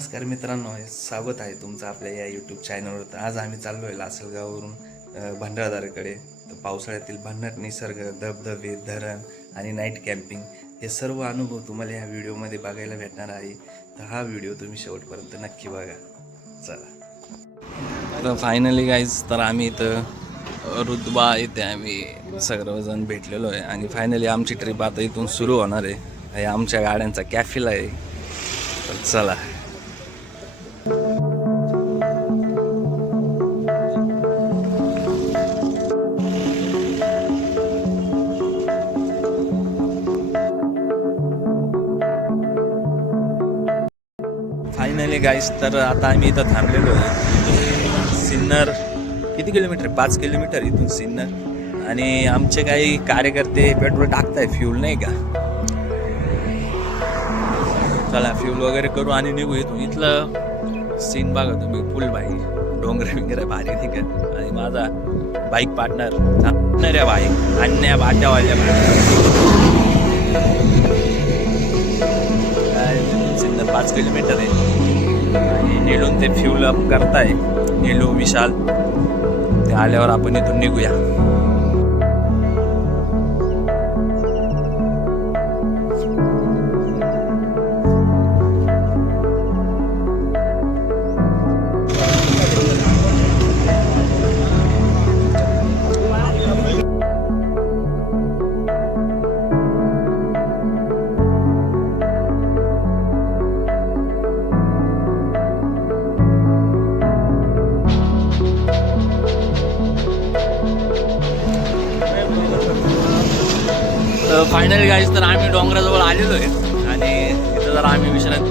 नमस्कार मित्रांनो, स्वागत आहे तुमचं आपल्या या यूट्यूब चॅनलवर. तर आज आम्ही चाललो आहे लासलगाववरून भंडारदऱ्याकडे. तर पावसाळ्यातील भन्नाट निसर्ग, धबधबे, धरण आणि नाईट कॅम्पिंग हे सर्व अनुभव तुम्हाला या व्हिडिओमध्ये बघायला भेटणार आहे. तर हा व्हिडिओ तुम्ही शेवटपर्यंत नक्की बघा. चला, तर फायनली गाईज, तर आम्ही इथं रुतबा इथे आम्ही सर्वजण भेटलेलो आहे आणि फायनली आमची ट्रिप आता इथून सुरू होणार आहे. हे आमच्या गाड्यांचा कॅफिला आहे. तर चला. फायनली गाईस, तर आता आम्ही इथं थांबलेलो आहे. सिन्नर किती किलोमीटर? 5 किलोमीटर इथून सिन्नर. आणि आमचे काही कार्यकर्ते पेट्रोल टाकताय, फ्यूल नाही का. चला, फ्यूल वगैरे करू आणि निघू इथून. इथलं सीन बघा तुम्ही, फुल भाई डोंगर वगैरे भारी नाही का. आणि माझा बाईक पार्टनर थांबणाऱ्या बाईक आणण्या बाट्यावाल्या सिन्नर 5 किलोमीटर आहे. आणि नेलून ते फ्यूल अप करताय नेलू विशाल. ते आल्यावर आपण इथून निघूया. फायनली गाईज, तर आम्ही डोंगराजवळ आलेलो आहे आणि इथं जरा आम्ही विश्रांती.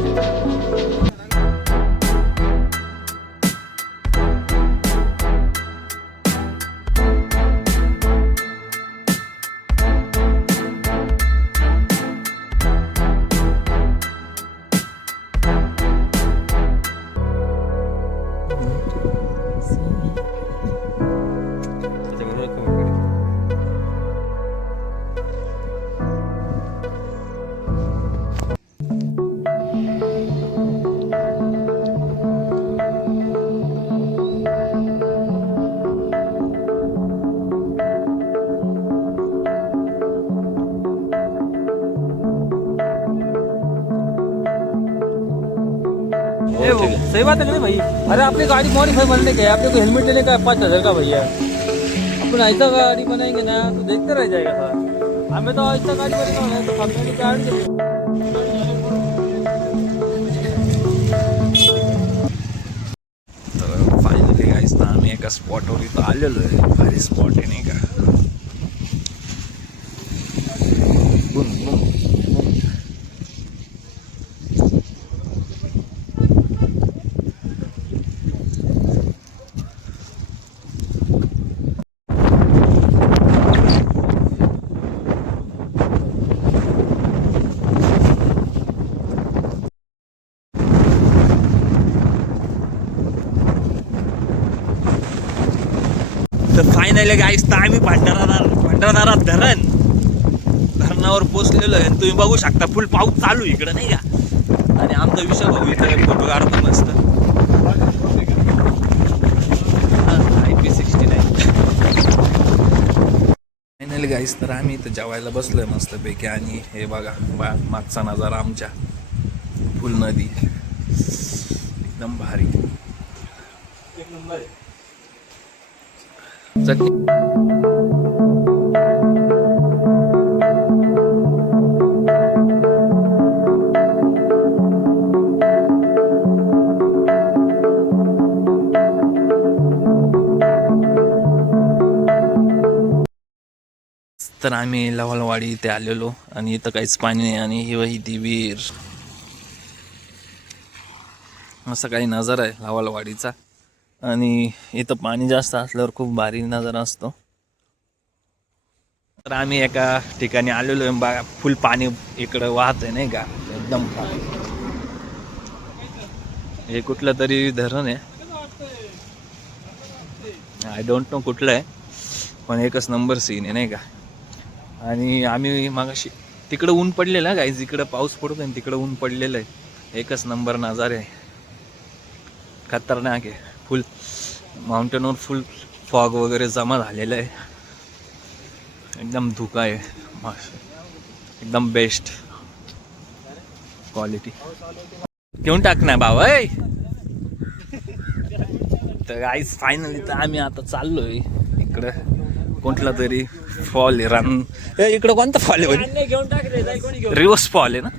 सही बात है ना भाई. अरे अपनी गाड़ी मॉडिफाई बनने का है, अपने को हेलमेट लेने का 5,000 का भैया. अपन ऐसा गाड़ी बनाएंगे ना तो देखते रह जाएगा सर. हमें तो ऐसा गाड़ी बनेगा तो कंपनी क्या फायनली गाईज, तर आम्ही एका स्पॉटवर इथं आलेलो आहे. भारी स्पॉट आहे नाही का. तर फायनली गाईस, तर आम्ही भंडारदारा धरणावर पोचलेलो आहे. तुम्ही बघू शकता फुल पाऊस चालू इकडं नाही का. आणि आमचा विशाल भाऊ इथं फोटो काढतो मस्त. IP69. फायनली गाईस, तर आम्ही इथं जेवायला बसलोय मस्तपैकी. आणि हे बघा मागचा नजारा आमच्या फुल नदी एकदम भारी. एक नंबर आहे. चटणी तर आम्ही लवालवाडी इथे आलेलो आणि इथं काहीच पाणी नाही. आणि ही वही ती विहीर, असा काही नजारा आहे लवालवाडीचा. आणि इथं पाणी जास्त असल्यावर खूप भारी नजारा असतो. तर आम्ही एका ठिकाणी आलेलो आहे बघा, फुल पाणी इकडं वाहत आहे नाही का एकदम. हे कुठलं तरी धरण आहे, आय डोंट नो कुठलं आहे, पण एकच नंबर सीन आहे नाही का. आणि आम्ही मागाशी तिकडं ऊन पडलेलं गाईज, इकडं पाऊस पडतो आणि तिकडं ऊन पडलेलं आहे. एकच नंबर नजारे आहे. खतरनाक आहे. फुल माउंटेनवर फुल फॉग वगैरे जमा झालेलं आहे. एकदम धुका आहे. मस्त, एकदम बेस्ट क्वालिटी. घेऊन टाक ना बाबा. तर गाईस फायनली तर आम्ही आता चाललोय इकडं कोणता तरी फॉल आहे. इकडं कोणता फॉल आहे? रिव्हर्स फॉल आहे ना,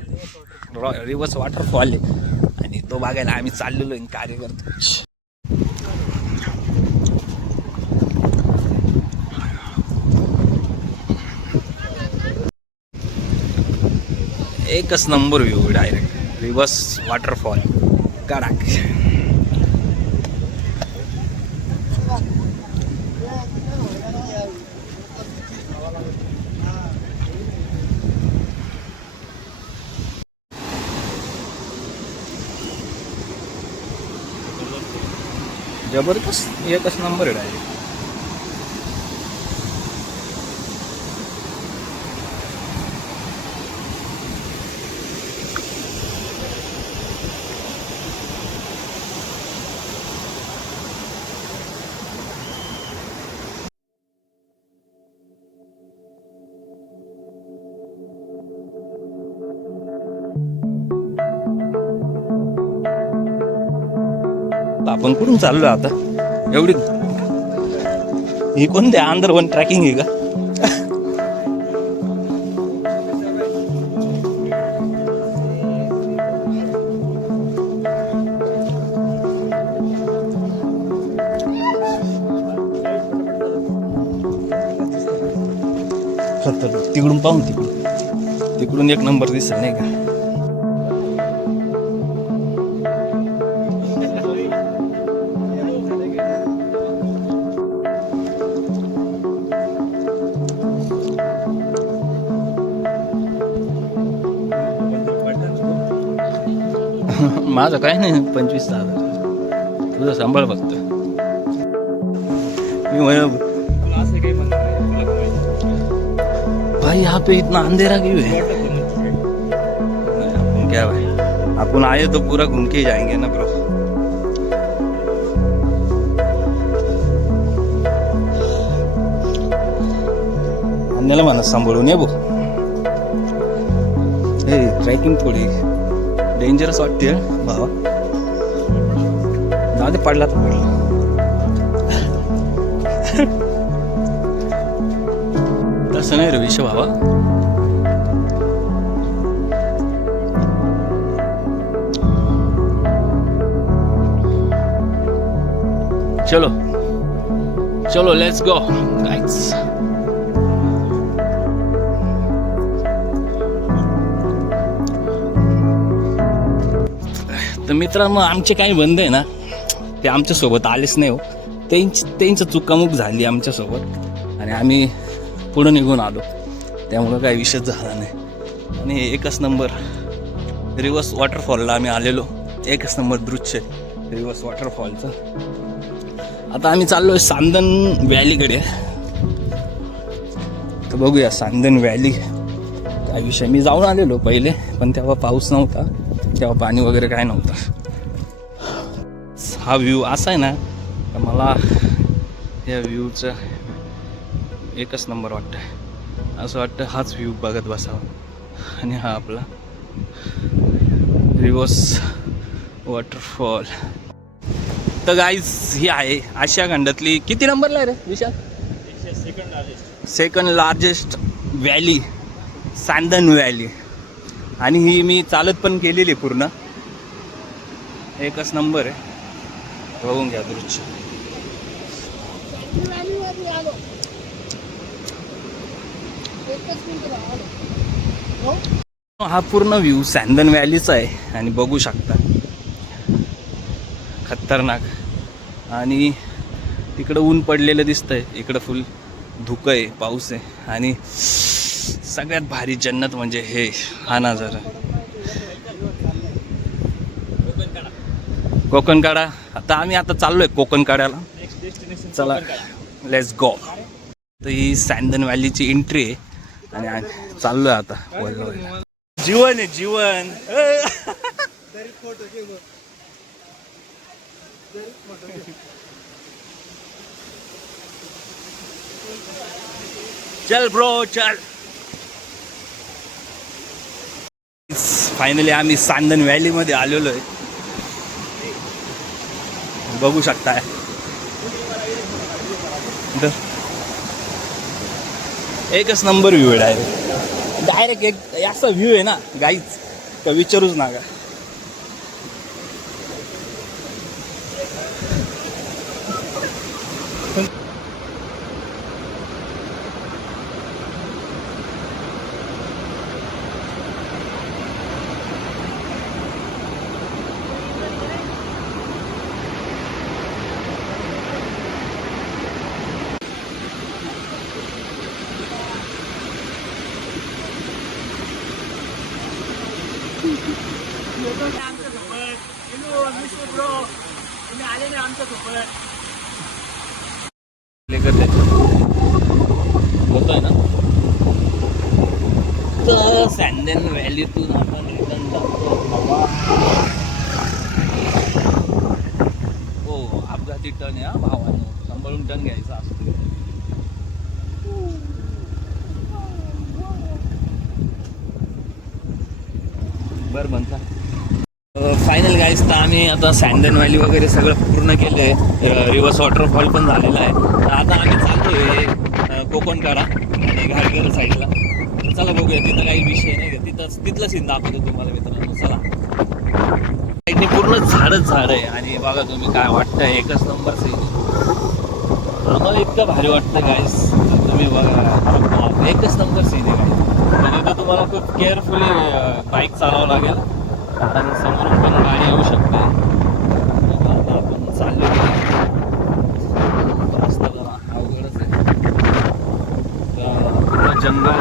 रिव्हर्स वॉटरफॉल आहे. आणि तो बघायला आम्ही चाललेलो आहे कार्य करतो. एकच number view direct reverse waterfall कडक. जबरदस्त एकच नंबर आहे डायरेक्ट. आपण कुठून चाललोय आता? एवढी ही कोणती अंदर वन ट्रॅकिंग आहे का? तिकडून पाहून तिकडून एक नंबर दिसत नाही का? माझं काय नाही 25,000. तुझं सांभाळ फक्त. मी भाई यहाँ पे इतना अंधेरा क्यों है? अपन क्या भाई, अपन आए तो पूरा घूम के ही जाएंगे ना ब्रो. अन्याला म्हणा सांभाळून ये भाऊ. हे ट्रॅकिंग थोडी डेंजरस वाटते भावा. जाऊ दे, पडला तर पडला. तसं नाही रे विषय भावा. चलो चलो लेट्स गो गाइस. तर मित्रांनो, आमचे काही बंद आहे ना, ते आमच्यासोबत आलेच नाही हो. त्यांची चुकामुक झाली आमच्यासोबत आणि आम्ही पुढं निघून आलो. त्यामुळं काही विषयच झाला नाही. आणि एकच नंबर रिव्हर्स वॉटरफॉलला आम्ही आलेलो. एकच नंबर दृश्य रिव्हर्स वॉटरफॉलचं. आता आम्ही चाललो आहे सांदन व्हॅलीकडे. तर बघूया सांदन व्हॅली काय विषय. मी जाऊन आलेलो पहिले, पण तेव्हा पाऊस नव्हता, तेव्हा पाणी वगैरे काय नव्हतं. हा व्ह्यू असा आहे ना, तर मला या व्ह्यूचं एकच नंबर वाटतं. असं वाटतं हाच व्ह्यू बघत बसावा. आणि हा आपला रिव्हर्स वॉटरफॉल. तर गाईज ही आहे आशिया खंडातली किती नंबरला आहे रे Vishal? Second largest valley Sandhan valley. आणि ही मी चालत पण केलेली पूर्ण. एकच नंबर आहे. बघून घ्या दृश्य. हा पूर्ण व्ह्यू सांदन व्हॅलीचा आहे आणि बघू शकता खतरनाक. आणि तिकडं ऊन पडलेलं दिसतंय, इकडं फुल धुकं आहे, पाऊस आहे. आणि सगळ्यात भारी जन्नत म्हणजे हे हा नजारा. कोकणकाडा. आता आम्ही चाललोय कोकणकाड्याला. चला लेट्स गो. तर ही सांदन व्हॅलीची एंट्री आहे आणि चाललोय आता. जीवन आहे जीवन. चल ब्रो चल. फायनली आम्ही सांदन व्हॅली मध्ये आलेलो आहे. बघू शकताय एकच नंबर व्ह्यू आहे. डायरेक्ट एक असा व्ह्यू आहे ना गाईच का विचारूच नका. होतोय ना तर सँडन व्हॅलीतून आपण रिटर्न जातो. हो अपघाती टर्न आहे हा भावानं, सांभाळून टर्न घ्यायचा असतो. बरं म्हणता. फायनल गाईज तर आम्ही आता सँडन व्हॅली वगैरे सगळं पूर्ण केलं आहे. रिव्हर्स वॉटरफॉल पण झालेला आहे. तर आता आम्ही चालतोय कोकणकाडा आणि घाटगर साईडला. चला बघूया, तिथं काही विषय नाही का, तिथलं सीन दाखवतो तुम्हाला मित्रांनो. चला साईडने पूर्ण झाडच झाड आहे आणि बघा तुम्ही काय वाटतंय, एकच नंबर सीन. आम्हाला इतकं भारी वाटतं गाईज, तुम्ही बघा एकच नंबर सीन आहे गाईज. म्हणजे तर तुम्हाला खूप केअरफुली बाईक चालवावं लागेल कारण समोरून पण गाडी येऊ शकते. आता आपण चाललो रस्ता जरा अवघडच आहे. जंगल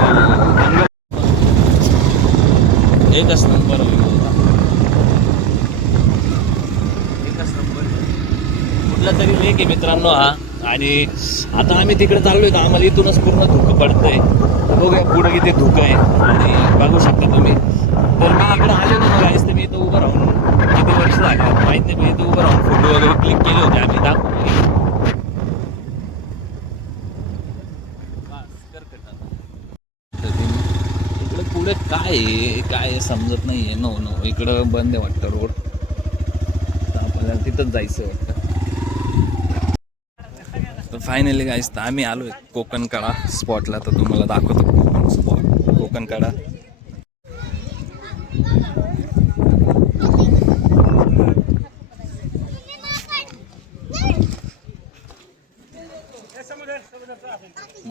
एकच नंबर होता, एकच नंबर. कुठला तरी लेक आहे मित्रांनो हा. आणि आता आम्ही तिकडे चाललोय तर आम्हाला इथूनच पूर्ण धुकं पडतंय. बघूया पुढं किती धुकं आहे आणि बघू शकता तुम्ही. तर मी इकडे आलेलो ना गाईस, तर मी इथं उभं राहून किती वर्ष झाले माहीत नाही, मी इथं उभं राहून फोटो वगैरे क्लिक केले होते. आम्ही दाखवतो इकडे पुढे काय समजत नाही आहे. नो इकडं बंद आहे वाटतं रोड, तर आपल्याला तिथंच जायचं वाटतं. तर फायनली गाईस तर आम्ही आलो आहे कोकणकाडा स्पॉटला. तर तुम्हाला दाखवतो कोकणकाडा.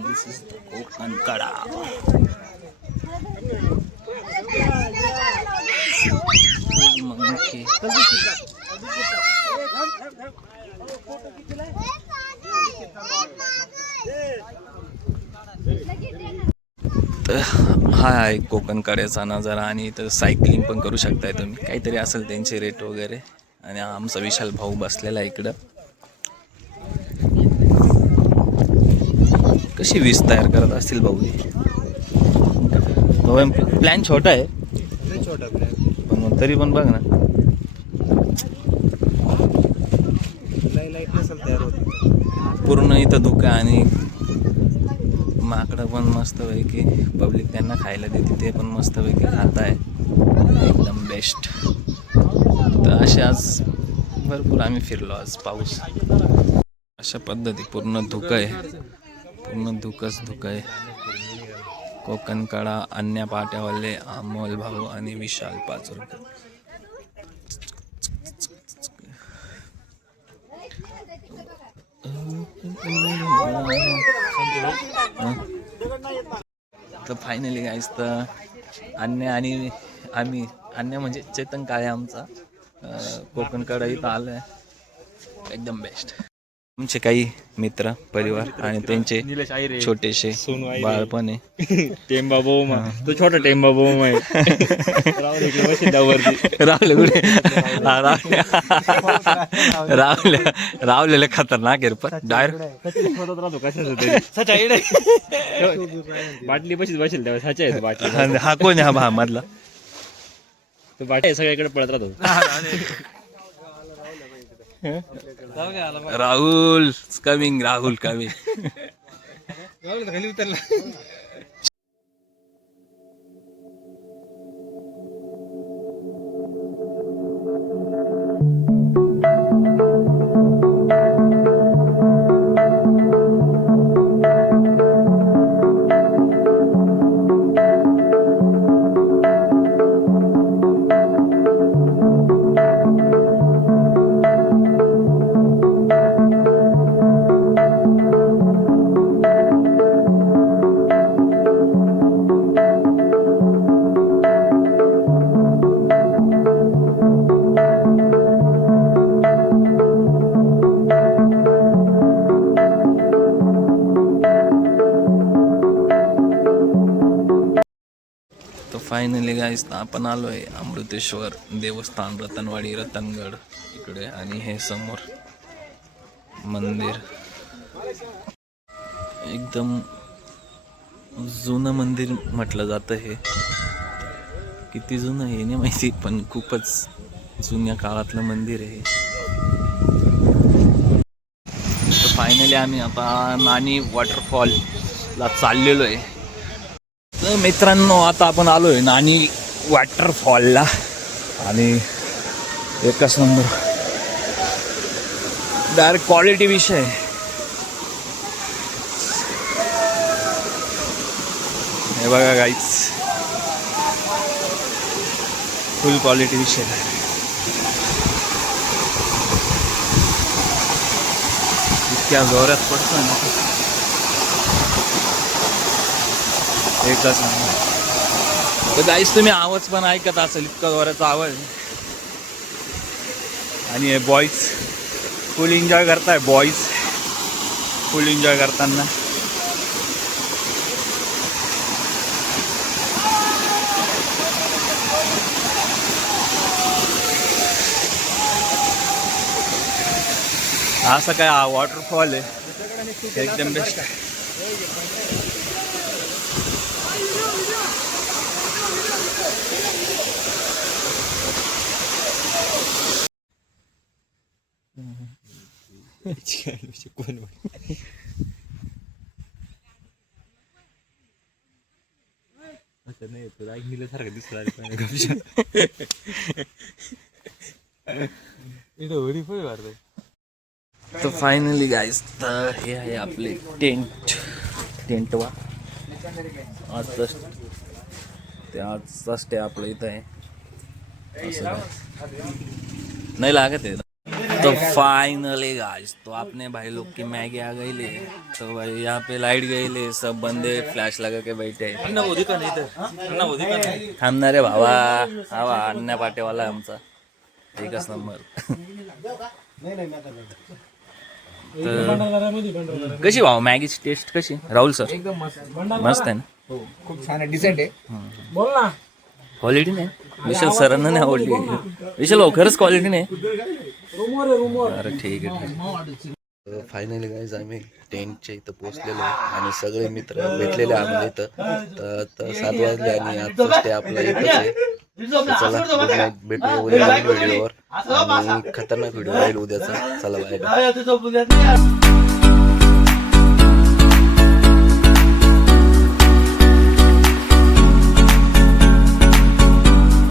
This is the कोकणकाडा. हा आहे कोकणकाड्याचा नजारा. आणि इथं सायकलिंग पण करू शकताय तुम्ही, काहीतरी असेल त्यांचे रेट वगैरे. आणि आमचा विशाल भाऊ बसलेला आहे इकडं. कशी वीज तयार करत असतील भाऊ. प्लॅन छोटा आहे पण मग तरी पण बघ ना, पूर्ण इथं धुकं आणि माकडं पण मस्तपैकी पब्लिक त्यांना खायला देते, ते पण मस्तपैकी खात आहे. एकदम बेस्ट. तर असे आज भरपूर आम्ही फिरलो. आज पाऊस अशा पद्धती पूर्ण धुकं आहे, पूर्ण धुकंच धुकं आहे. कोकणकाडा, अन्या पाट्यावाले, अमोल भाऊ आणि विशाल पाचोरकर. तर फायनली गाईस तर अन्या आणि आम्ही, अन्या म्हणजे चेतन काळे आमचा, कोकणकाडा इथं आलं आहे. एकदम बेस्ट. आमचे काही मित्र परिवार आणि त्यांचे छोटेसे बाळपण आहे. टेंबा बोम, तो छोटा टेंबा बोम आहे. रावलेले खतरनाक आहे पण डायरेक्ट बाटली बशीच बसेल तेव्हा साचा आहे बाटली. हा कोण आहे हा मधला, तो बाटली सगळ्याकडे पळत राहतो. Rahul coming, Rahul coming. खाली उतरला. तर फायनली गाईस आपण आलोय अमृतेश्वर देवस्थान, रतनवाडी, रतनगड इकडे. आणि हे समोर मंदिर एकदम जुनं मंदिर म्हटलं जातं. हे किती जुनं हे नाही माहिती, पण खूपच जुन्या काळातलं मंदिर आहे. तर फायनली आम्ही आता नानी वॉटरफॉलला चाललेलो आहे. तर मित्रांनो आता आपण आलोय नानी वॉटरफॉलला. आणि एकच नंबर डायरेक्ट क्वालिटी विषय. हे बघा गाईच, फुल क्वालिटी विषय. इतक्या जोरात पडतोय ना, एकच नंबर. तर गाईस तुम्ही आवाज पण ऐकत असेल, इतका जोराचा आवाज. आणि हे बॉईज फुल एन्जॉय करताय. बॉईज फुल एन्जॉय करताना असं काय हा वॉटरफॉल आहे एकदम बेस्ट. सारखं दिसला. तर फायनली गाईस, तर हे आहे आपले टेंटवा. आजचा स्टे आपलं इथं आहे. असं नहीं लागत है. तो फाइनली गाइस, तो आपने भाई लोग की मैगी आ गई ले. तो भाई यहाँ पे लाइट गई ले, सब बंदे फ्लैश लगा के बैठे. थांबणार रे भावा. हा अन्ना पाटेवाला आहे आमचा, एकच नंबर. कशी भाऊ मॅगीची टेस्ट कशी राहुल सर? एकदम मस्त आहे ना. खूप छान आहे, डिसेंट आहे. बोल ना. क्वालिटी नाही विशाल सरांना नाही आवडली. विशाल भाऊ खरंच क्वालिटी नाही. अरे ठीक आहे. फायनली गाईज आम्ही टेंटच्या इथं पोहोचलेलो आणि सगळे मित्र भेटलेले आम्हाला इथं. तर 7 वाजले आणि आजचा स्टे आपला इथंच आहे. चला गुड नाईट, भेटूया उद्या नवीन व्हिडिओवर. आणि खतरनाक व्हिडिओ राहील उद्याचा. चला बाय.